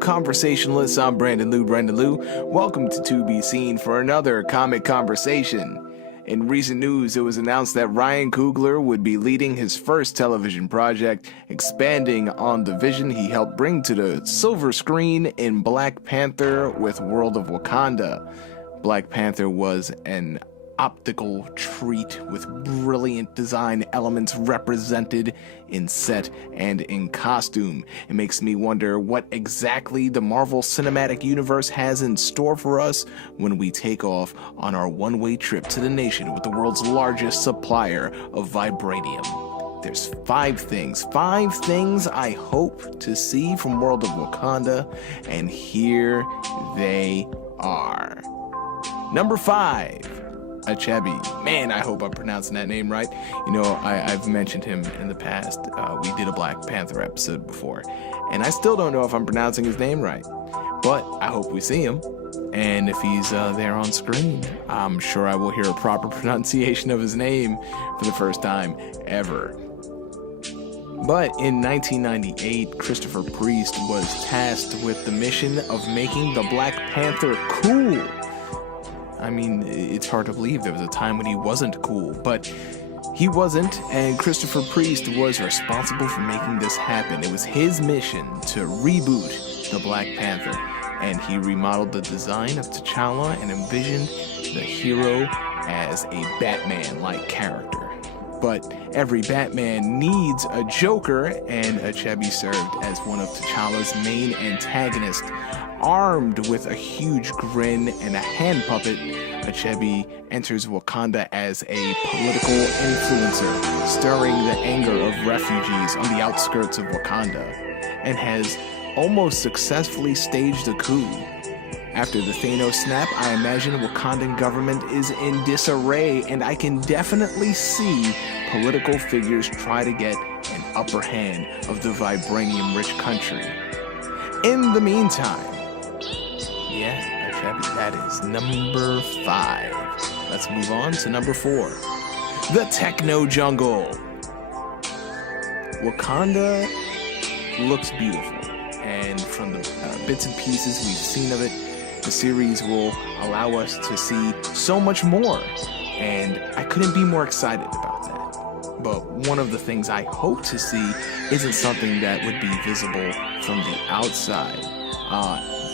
conversationalists? I'm Bandon Lu. Welcome to To Be Seen for another comic conversation. In recent news, it was announced that Ryan Coogler would be leading his first television project, expanding on the vision he helped bring to the silver screen in Black Panther with World of Wakanda. Black Panther was an optical treat with brilliant design elements represented in set and in costume. It makes me wonder what exactly the Marvel Cinematic Universe has in store for us when we take off on our one-way trip to the nation with the world's largest supplier of vibranium. There's five things I hope to see from World of Wakanda, and here they are. Number 5. Achevi. Man, I hope I'm pronouncing that name right. You know, I've mentioned him in the past. We did a Black Panther episode before, and I still don't know if I'm pronouncing his name right, but I hope we see him. And if he's there on screen, I'm sure I will hear a proper pronunciation of his name for the first time ever. But in 1998, Christopher Priest was tasked with the mission of making the Black Panther cool. I mean, it's hard to believe there was a time when he wasn't cool, but he wasn't, and Christopher Priest was responsible for making this happen. It was his mission to reboot the Black Panther, and he remodeled the design of T'Challa and envisioned the hero as a Batman-like character. But every Batman needs a Joker, and Achevi served as one of T'Challa's main antagonists. Armed with a huge grin and a hand puppet, Achevi enters Wakanda as a political influencer, stirring the anger of refugees on the outskirts of Wakanda, and has almost successfully staged a coup. After the Thanos snap, I imagine Wakandan government is in disarray, and I can definitely see political figures try to get an upper hand of the vibranium-rich country. In the meantime, yeah, Achevi, that is number 5. Let's move on to number 4. The Techno Jungle. Wakanda looks beautiful, and from the bits and pieces we've seen of it, the series will allow us to see so much more, and I couldn't be more excited about that. But one of the things I hope to see isn't something that would be visible from the outside.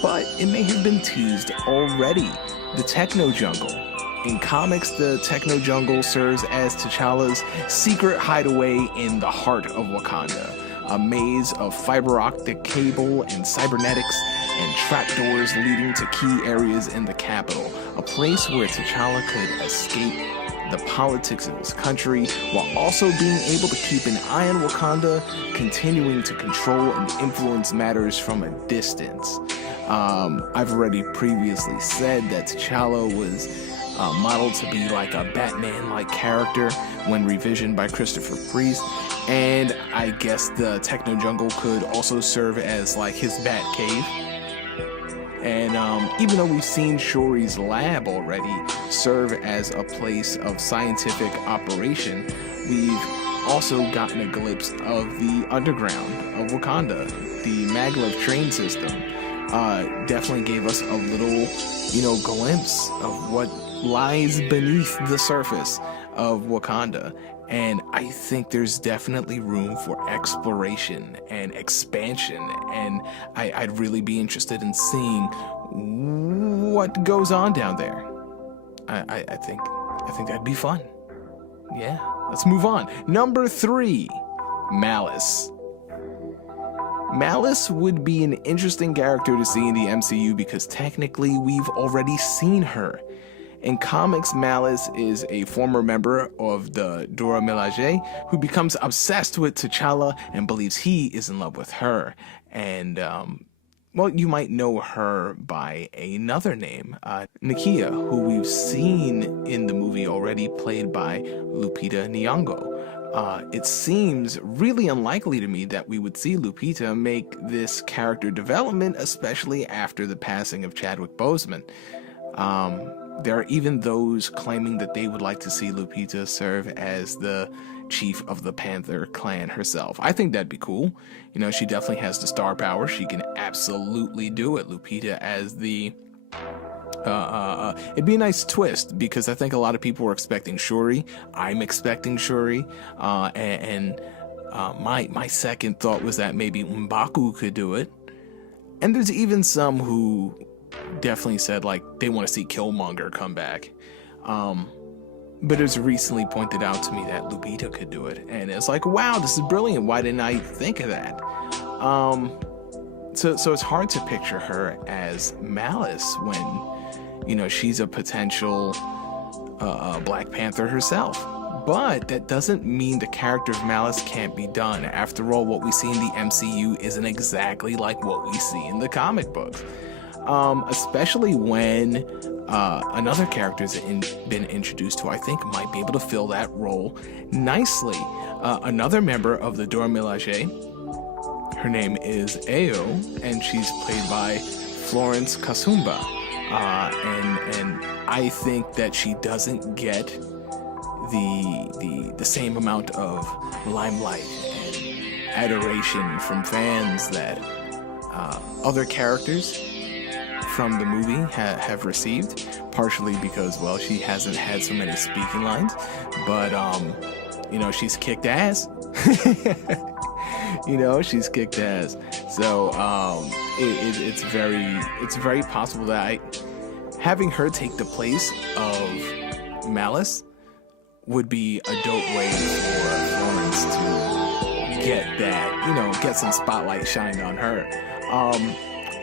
But it may have been teased already. The Techno Jungle. In comics, the Techno Jungle serves as T'Challa's secret hideaway in the heart of Wakanda. A maze of fiber optic cable and cybernetics and trapdoors leading to key areas in the capital. A place where T'Challa could escape the politics of his country while also being able to keep an eye on Wakanda, continuing to control and influence matters from a distance. I've already previously said that T'Challa was modeled to be like a Batman-like character when revisioned by Christopher Priest, and I guess the Techno Jungle could also serve as like his Bat Cave. And even though we've seen Shuri's lab already serve as a place of scientific operation, we've also gotten a glimpse of the underground of Wakanda. The maglev train system definitely gave us a little, glimpse of what lies beneath the surface of Wakanda. And I think there's definitely room for exploration and expansion, and I'd really be interested in seeing what goes on down there. I think that'd be fun. Yeah, let's move on. Number 3, Malice. Malice would be an interesting character to see in the MCU because technically we've already seen her. In comics, Malice is a former member of the Dora Milaje who becomes obsessed with T'Challa and believes he is in love with her. And, you might know her by another name, Nakia, who we've seen in the movie already, played by Lupita Nyong'o. It seems really unlikely to me that we would see Lupita make this character development, especially after the passing of Chadwick Boseman. There are even those claiming that they would like to see Lupita serve as the chief of the Panther clan herself. I think that'd be cool. She definitely has the star power. She can absolutely do it. Lupita as the it'd be a nice twist, because I think a lot of people were expecting Shuri. I'm expecting Shuri, and my second thought was that maybe M'Baku could do it. And there's even some who definitely said like they want to see Killmonger come back. But it was recently pointed out to me that Lupita could do it, and it's like, wow, this is brilliant. Why didn't I think of that? So it's hard to picture her as Malice when, she's a potential Black Panther herself. But that doesn't mean the character of Malice can't be done. After all, what we see in the MCU isn't exactly like what we see in the comic books. Especially when another character's been introduced who I think might be able to fill that role nicely. Another member of the Dora Milaje, her name is Ayo, and she's played by Florence Kasumba. And I think that she doesn't get the same amount of limelight and adoration from fans that other characters from the movie have received, partially because, well, she hasn't had so many speaking lines, but she's kicked ass. She's kicked ass. So it's very possible that having her take the place of Malice would be a dope way for Florence to get some spotlight shined on her.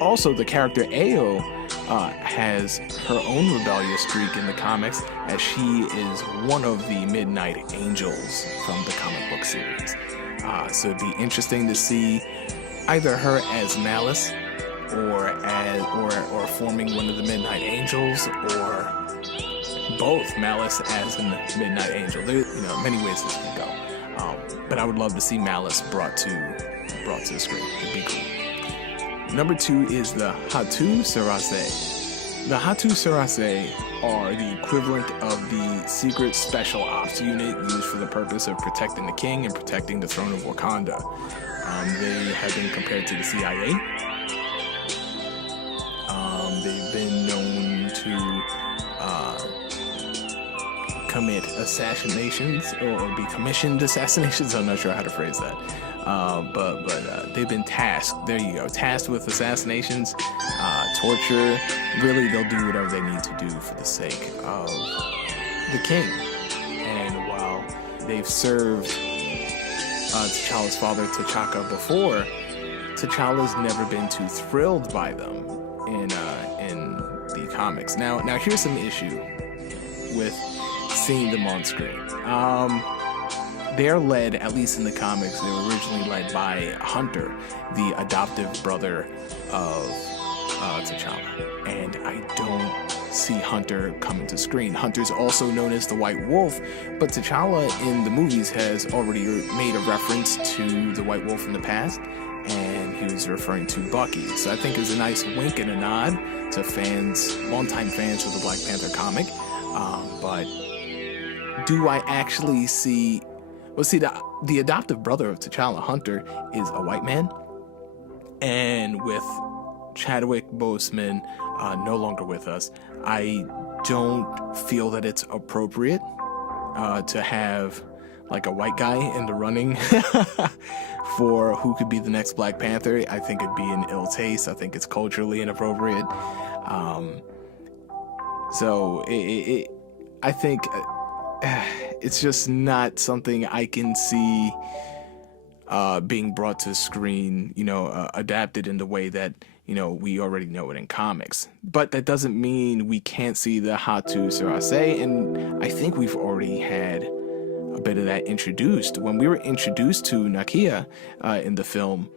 Also, the character Ayo has her own rebellious streak in the comics, as she is one of the Midnight Angels from the comic book series. So it'd be interesting to see either her as Malice, or forming one of the Midnight Angels, or both Malice as a Midnight Angel. There, many ways this can go. But I would love to see Malice brought to the screen. It'd be cool. Number 2 is the Hatu Sarase. The Hatu Sarase are the equivalent of the secret special ops unit used for the purpose of protecting the king and protecting the throne of Wakanda. They have been compared to the CIA. They've been known to commit assassinations or be commissioned assassinations. I'm not sure how to phrase that. But they've been tasked. There you go. Tasked with assassinations, torture. Really, they'll do whatever they need to do for the sake of the king. And while they've served T'Challa's father, T'Chaka, before, T'Challa's never been too thrilled by them in the comics. Now here's some issue with seeing them on screen. They're led, at least in the comics, they were originally led by Hunter, the adoptive brother of T'Challa. And I don't see Hunter coming to screen. Hunter's also known as the White Wolf, but T'Challa in the movies has already made a reference to the White Wolf in the past, and he was referring to Bucky. So I think it's a nice wink and a nod to fans, longtime fans of the Black Panther comic. But do I actually see... Well, see, the adoptive brother of T'Challa, Hunter, is a white man. And with Chadwick Boseman no longer with us, I don't feel that it's appropriate to have like a white guy in the running for who could be the next Black Panther. I think it'd be an ill taste. I think it's culturally inappropriate. So I think it's just not something I can see being brought to screen, adapted in the way that, we already know it in comics. But that doesn't mean we can't see the Hatu Sarase, and I think we've already had a bit of that introduced. When we were introduced to Nakia in the film,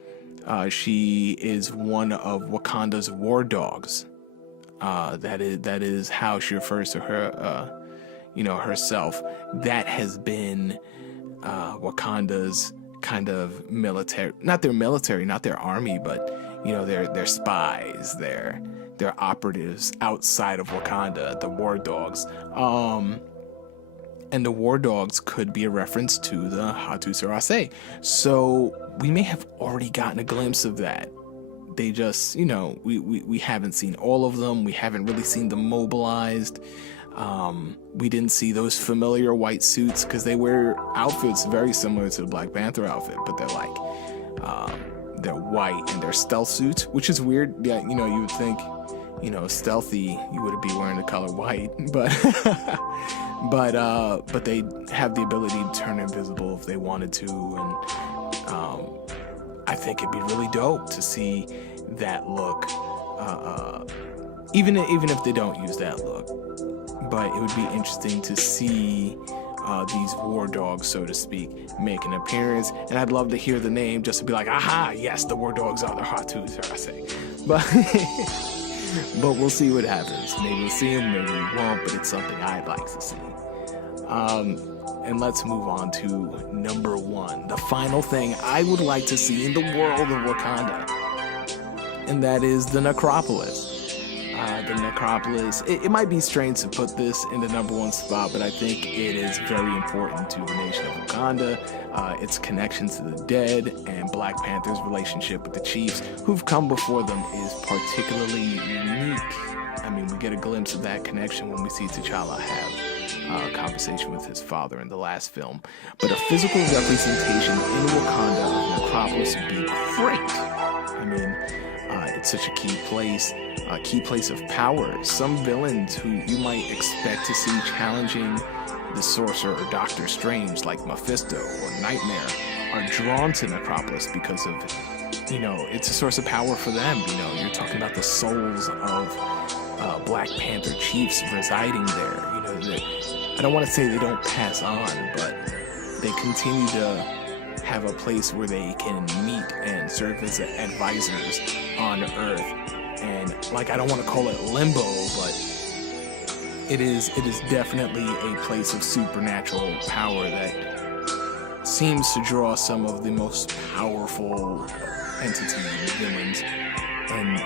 she is one of Wakanda's war dogs. That is how she refers to her, herself. That has been Wakanda's kind of military, not their army, but their spies, their their operatives outside of Wakanda, the war dogs. And the war dogs could be a reference to the Hatu Sarase. So we may have already gotten a glimpse of that. They just, we haven't seen all of them. We haven't really seen them mobilized. We didn't see those familiar white suits because they wear outfits very similar to the Black Panther outfit, but they're they're white and they're stealth suits, which is weird. Yeah, you would think, stealthy, you would be wearing the color white, but but they have the ability to turn invisible if they wanted to, and I think it'd be really dope to see that look, even if they don't use that look. But it would be interesting to see these war dogs, so to speak, make an appearance. And I'd love to hear the name just to be like, aha, yes, the war dogs are the Hatus, I say. But we'll see what happens. Maybe we'll see them, maybe we won't, but it's something I'd like to see. And let's move on to number 1, the final thing I would like to see in the world of Wakanda. And that is the Necropolis. The Necropolis, it might be strange to put this in the number 1 spot, but I think it is very important to the nation of Wakanda, its connection to the dead, and Black Panther's relationship with the chiefs who've come before them is particularly unique. I mean, we get a glimpse of that connection when we see T'Challa have a conversation with his father in the last film. But a physical representation in Wakanda of Necropolis would be great. I mean, it's such a key place of power. Some villains who you might expect to see challenging the Sorcerer or Doctor Strange, like Mephisto or Nightmare, are drawn to Necropolis because of, it's a source of power for them. You're talking about the souls of Black Panther chiefs residing there. I don't want to say they don't pass on, but they continue to have a place where they can meet and serve as advisors on Earth. And I don't want to call it limbo, but it is definitely a place of supernatural power that seems to draw some of the most powerful entities, villains, and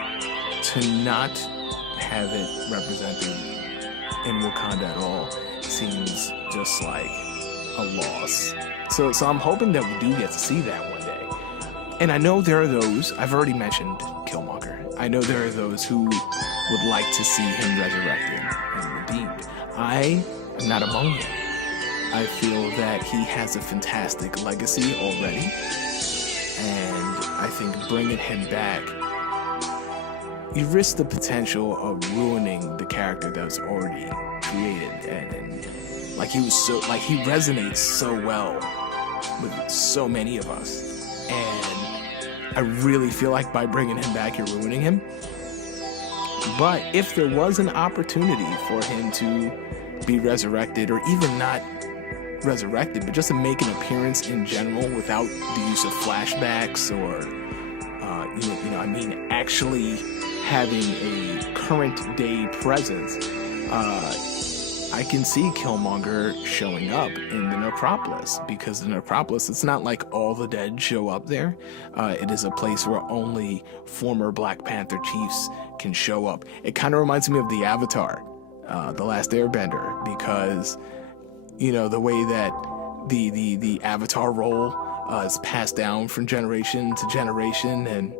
to not have it represented in Wakanda at all seems just like a loss. So I'm hoping that we do get to see that one day. And I know there are those, I've already mentioned Killmonger. I know there are those who would like to see him resurrected and redeemed. I am not among them. I feel that he has a fantastic legacy already. And I think bringing him back, you risk the potential of ruining the character that was already created. And he resonates so well with so many of us. And I really feel like by bringing him back, you're ruining him. But if there was an opportunity for him to be resurrected, or even not resurrected, but just to make an appearance in general without the use of flashbacks or, actually having a current day presence, I can see Killmonger showing up in the Necropolis, because the Necropolis, it's not like all the dead show up there. It is a place where only former Black Panther chiefs can show up. It kind of reminds me of the Avatar, The Last Airbender, because, the way that the Avatar role is passed down from generation to generation, and,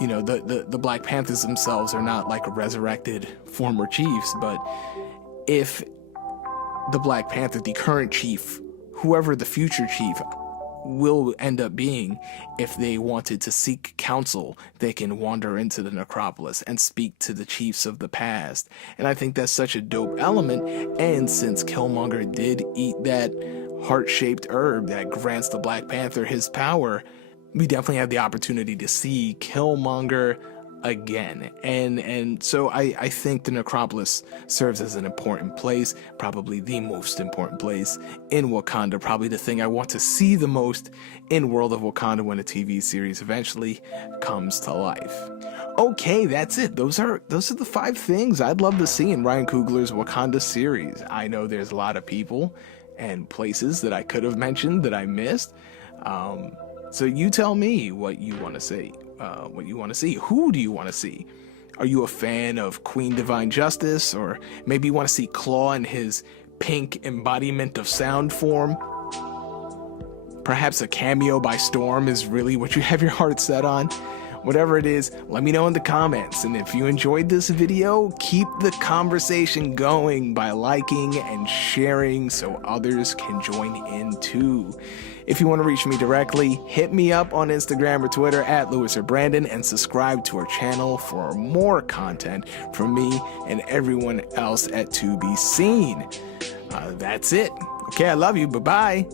the Black Panthers themselves are not like resurrected former chiefs, but if the Black Panther, the current chief, whoever the future chief will end up being, if they wanted to seek counsel, they can wander into the Necropolis and speak to the chiefs of the past. And I think that's such a dope element. And since Killmonger did eat that heart-shaped herb that grants the Black Panther his power, we definitely have the opportunity to see Killmonger again. And so I think the Necropolis serves as an important place, probably the most important place in Wakanda, probably the thing I want to see the most in World of Wakanda when a TV series eventually comes to life. Okay, that's it. Those are the 5 things I'd love to see in Ryan Coogler's Wakanda series. I know there's a lot of people and places that I could have mentioned that I missed. So you tell me what you want to say. what you want to see. Who do you want to see? Are you a fan of Queen Divine Justice? Or maybe you want to see Claw in his pink embodiment of sound form? Perhaps a cameo by Storm is really what you have your heart set on? Whatever it is, let me know in the comments. And if you enjoyed this video, keep the conversation going by liking and sharing so others can join in too. If you want to reach me directly, hit me up on Instagram or Twitter at Lewis or Brandon, and subscribe to our channel for more content from me and everyone else at To Be Seen. That's it. Okay, I love you. Bye-bye.